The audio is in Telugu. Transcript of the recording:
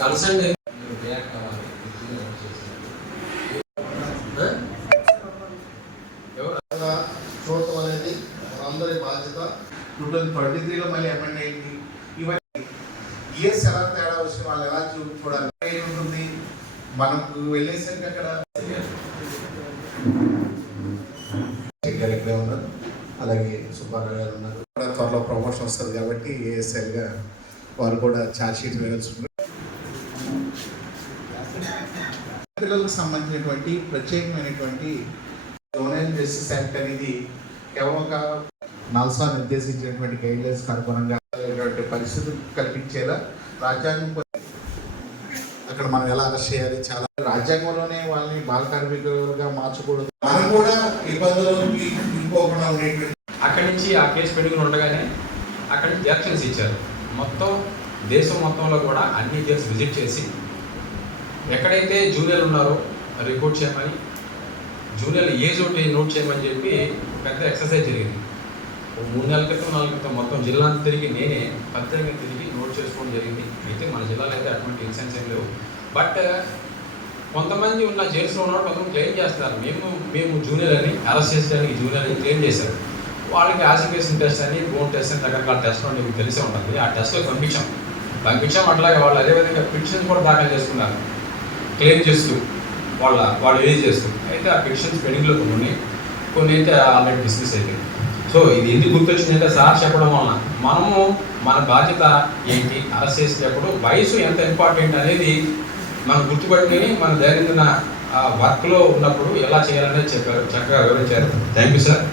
కన్సర్న్ చూడటం అనేది మనందరి బాధ్యత. 2023లో మళ్ళీ అమెండ్ అయింది. ఇవన్నీ ఇయర్స్ ఎలా తేడా వచ్చిన వాళ్ళు ఎలా చూడాలి ఉంటుంది. మనకు వెళ్ళేసరికి అక్కడ ఇక్కడే ఉన్నారు, అలాగే సుబ్బారావు గారు ఉన్నారు. త్వరలో ప్రమోషన్ వస్తుంది కాబట్టి ఏఎస్ఎల్గా వారు కూడా ఛార్జ్ షీట్ వేయాల్సి ఉంటుంది. పిల్లలకు సంబంధించినటువంటి ప్రత్యేకమైనటువంటి జోనల్ జస్టిస్ యాక్ట్ అనేది కేవలం ఒక నాల్సా నిర్దేశించినటువంటి గైడ్లైన్స్ అనుగుణంగా పరిస్థితులు కల్పించేలా రాజ్యాంగం అక్కడ మనం ఎలా అరెస్ట్ చేయాలి, చాలా రాజ్యాంగంలోనే వాళ్ళని బాల కార్మికులుగా మార్చకూడదు, మనం కూడా ఇబ్బందులకి ఇంకోకుండా ఉండేటువంటి. అక్కడి నుంచి ఆ కేసు పెండింగ్ ఉండగానే అక్కడి నుంచి డైరెక్షన్స్ ఇచ్చారు. మొత్తం దేశం మొత్తంలో కూడా అన్ని జైల్స్ విజిట్ చేసి ఎక్కడైతే జూనియర్లు ఉన్నారో రిపోర్ట్ చేయమని, జూనియర్లు ఏజ్ ఒకటి నోట్ చేయమని చెప్పి పెద్ద ఎక్సర్సైజ్ జరిగింది. 3 నెలల క్రితం 4 క్రితం మొత్తం జిల్లా తిరిగి నేనే ప్రత్యేకంగా తిరిగి నోట్ చేసుకోవడం జరిగింది. అయితే మన జిల్లాలో అయితే అటువంటి ఇన్సిడెంట్స్ ఏం లేవు. బట్ కొంతమంది ఉన్న జైల్స్లో ఉన్న కొంతమంది క్లెయిమ్ చేస్తారు, మేము జూనియర్ అని అరెస్ట్ చేసేదానికి జూనియర్ అని క్లెయిమ్ చేశారు. వాళ్ళకి యాసిఫికేషన్ టెస్ట్ అని, బోన్ టెస్ట్ అని రకరకాల టెస్ట్లు అంటే మీకు తెలిసే ఉంటుంది. ఆ టెస్ట్లో పంపించాం. అట్లాగే వాళ్ళు అదేవిధంగా పిటిషన్స్ కూడా దాఖలు చేసుకున్నారు క్లెయిమ్ చేస్తూ వాళ్ళు ఏజ్ చేస్తూ. అయితే ఆ పిటిషన్స్ పెండింగ్లో కొన్ని అయితే ఆల్రెడీ డిస్కస్ అయిపోయింది. సో ఇది ఎందుకు గుర్తొచ్చిందంటే సార్ చెప్పడం వలన మనము మన బాధ్యత ఏంటి, అరెస్ట్ చేసేటప్పుడు వయసు ఎంత ఇంపార్టెంట్ అనేది మనం గుర్తుపెట్టుకొని మన దైనందిన వర్క్లో ఉన్నప్పుడు ఎలా చేయాలనేది చెప్పారు, చక్కగా వివరించారు. Thank you sir.